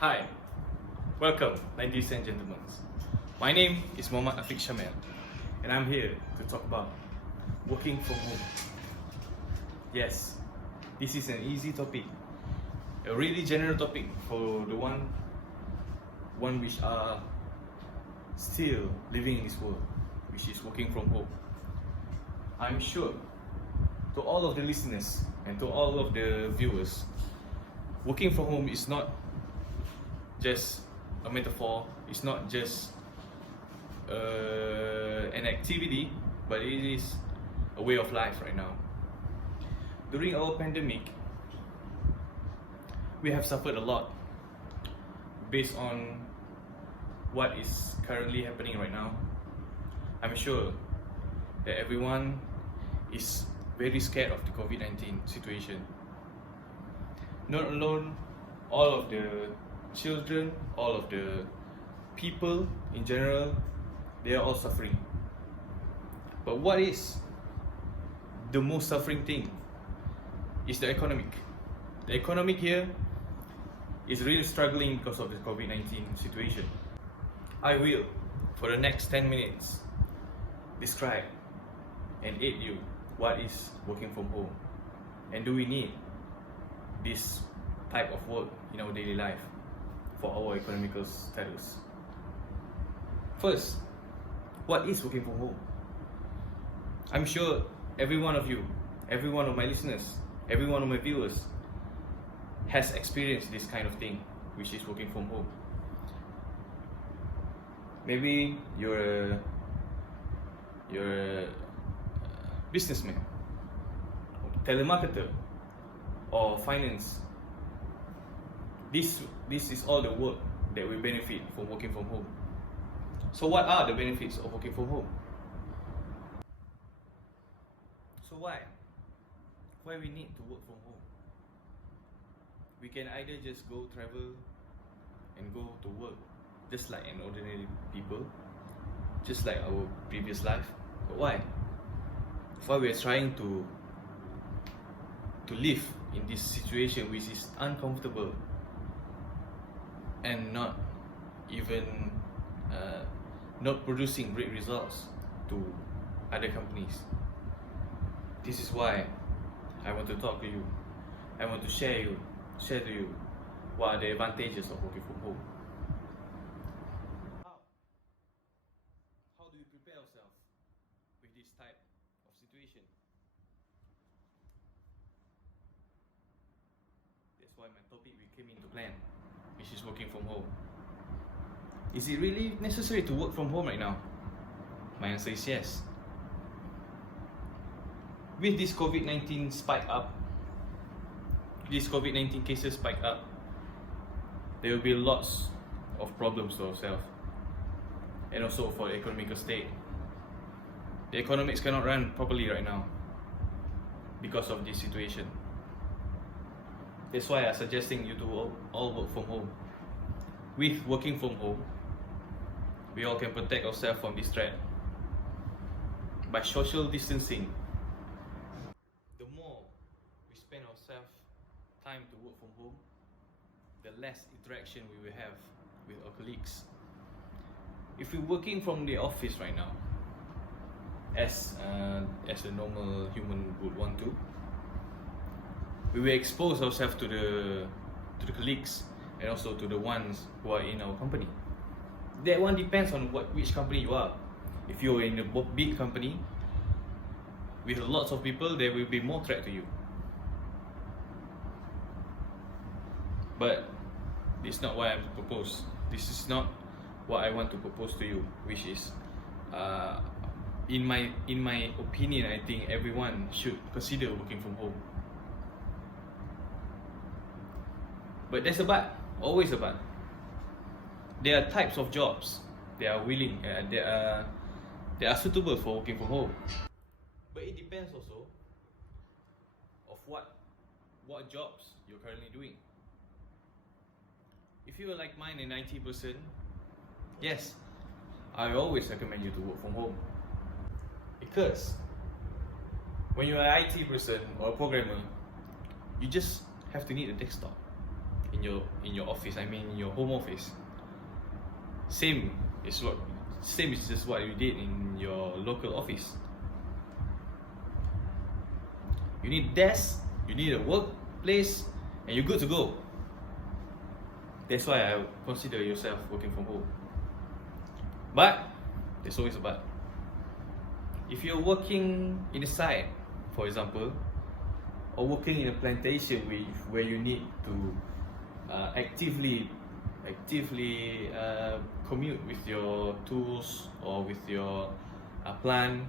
Hi, welcome, ladies and gentlemen. My name is Muhammad Afiq Shamel, and I'm here to talk about working from home. Yes, this is an easy topic, a really general topic for the one which are still living in this world, which is working from home. I'm sure to all of the listeners and to all of the viewers, working from home is not just a metaphor, it's not just an activity, but it is a way of life right now. During our pandemic, we have suffered a lot based on what is currently happening right now. I'm sure that everyone is very scared of the COVID-19 situation. Not alone all of the children, all of the people in general, they are all suffering. But what is the most suffering thing is the economic. The economic here is really struggling because of the COVID-19 situation. I will, for the next 10 minutes, describe and aid you what is working from home, and do we need this type of work in our daily life for our economical status. First, what is working from home? I'm sure every one of you, every one of my listeners, every one of my viewers has experienced this kind of thing, which is working from home. Maybe you're a businessman, telemarketer, or finance. This is all the work that we benefit from working from home. So what are the benefits of working from home? So why we need to work from home? We can either just go travel and go to work just like an ordinary people, just like our previous life. But why? Why we are trying to live in this situation which is uncomfortable and not even not producing great results to other companies. This is why I want to talk to you. I want to share to you what are the advantages of working from home. How do we prepare ourselves with this type of situation? That's why my topic came into plan, which is working from home. Is it really necessary to work from home right now? My answer is yes. With this COVID-19 spike up, these COVID-19 cases spike up, there will be lots of problems to ourselves and also for the economical state. The economics cannot run properly right now because of this situation. That's why I'm suggesting you to all work from home. With working from home, we all can protect ourselves from this threat by social distancing. The more we spend ourselves time to work from home, the less interaction we will have with our colleagues. If we're working from the office right now, as a normal human would want to, we will expose ourselves to the colleagues and also to the ones who are in our company. That one depends on which company you are. If you're in a big company with lots of people, there will be more threat to you. But this is not what I propose. This is not what I want to propose to you, which is, in my opinion, I think everyone should consider working from home. But there's a but, always a but. There are types of jobs that are willing, they are suitable for working from home. But it depends also of what jobs you're currently doing. If you are like mine, an IT person, yes, I always recommend you to work from home. Because when you're an IT person or a programmer, you just have to need a desktop. in your office. I mean, in your home office. Same is just what you did in your local office. You need desk, you need a workplace, and you're good to go. That's why I consider yourself working from home. But there's always a but. If you're working in a site, for example, or working in a plantation where you need to actively commute with your tools or with your plant,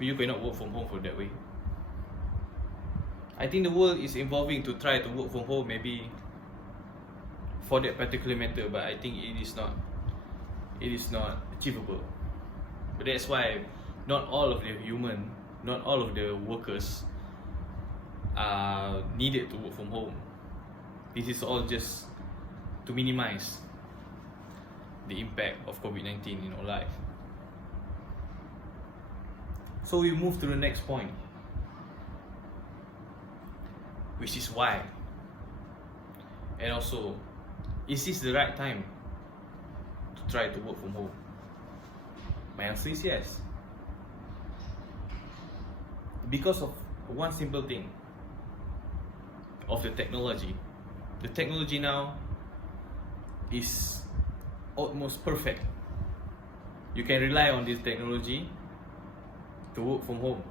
you cannot work from home for that way. I think the world is evolving to try to work from home, maybe for that particular matter, but I think it is not achievable. But that's why not all of the workers are needed to work from home. This is all just to minimize the impact of COVID-19 in our life. So we move to the next point, which is why. And also, is this the right time to try to work from home? My answer is yes. Because of one simple thing, of the technology. The technology now is almost perfect. You can rely on this technology to work from home.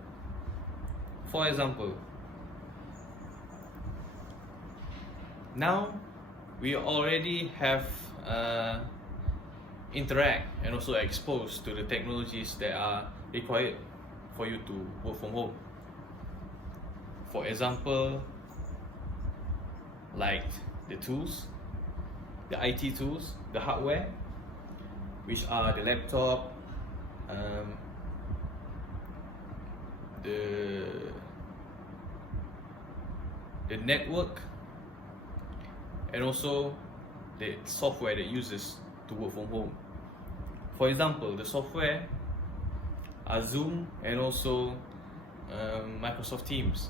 For example, now we already have interact and also exposed to the technologies that are required for you to work from home. For example, like the tools, the IT tools, the hardware, which are the laptop, the network, and also the software that uses to work from home. For example, the software are Zoom and also Microsoft Teams,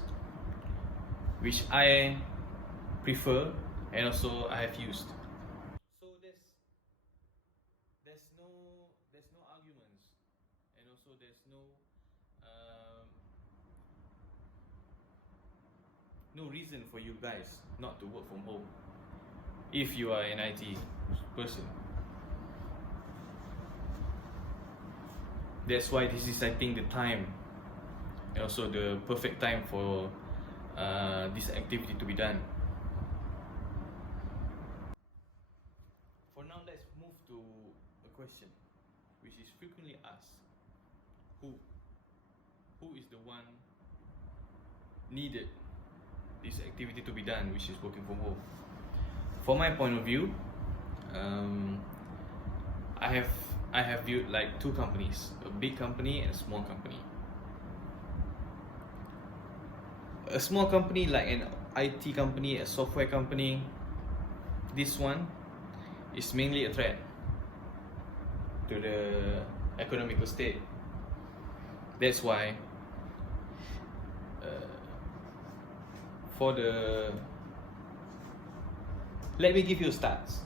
which I prefer and also I have used. So there's no arguments, and also there's no reason for you guys not to work from home if you are an IT person. That's why this is, I think, the time and also the perfect time for this activity to be done. For now, let's move to a question which is frequently asked. Who is the one needed this activity to be done, which is working from home? From my point of view, I have viewed like two companies, a big company and a small company. A small company like an IT company, a software company, this one is mainly a threat to the economical state. That's why let me give you stats.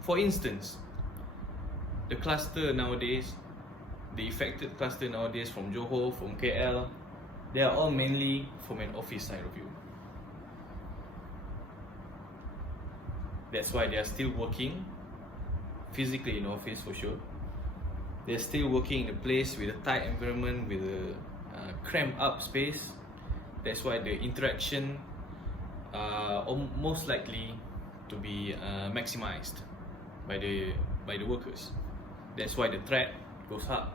For instance, the cluster nowadays, the affected cluster nowadays from Johor, from KL, they are all mainly from an office side of view. That's why they are still working physically in office for sure. They're still working in a place with a tight environment, with a cramped up space. That's why the interaction are most likely to be maximized by the workers. That's why the threat goes up.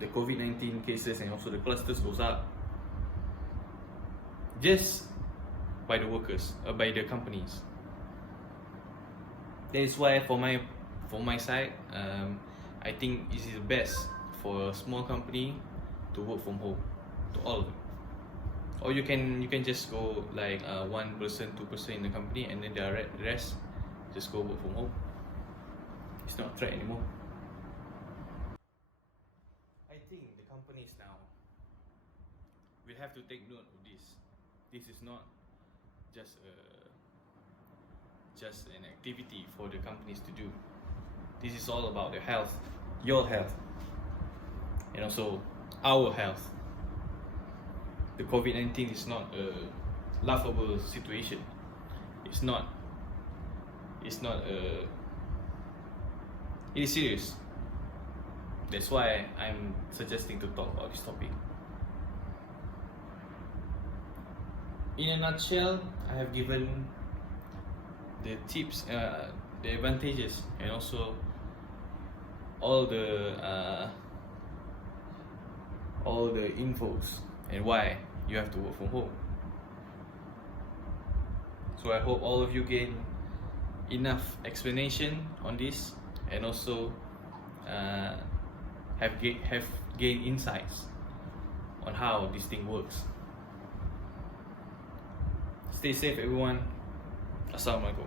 The COVID-19 cases and also the clusters goes up just by the workers, by the companies. That is why from my side, I think it is best for a small company to work from home, to all of them. Or you can just go like 1%, 2% in the company, and then the rest just go work from home. It's not a threat anymore. I think the companies now will have to take note of this. this is not just an activity for the companies to do. This is all about their health, your health, and also our health. The COVID-19 is not a laughable situation. It is serious. That's why I'm suggesting to talk about this topic. In a nutshell, I have given the tips, the advantages, and also all the infos and why you have to work from home. So I hope all of you gain enough explanation on this, and also have gained insights on how this thing works. Stay safe, everyone. Assalamualaikum.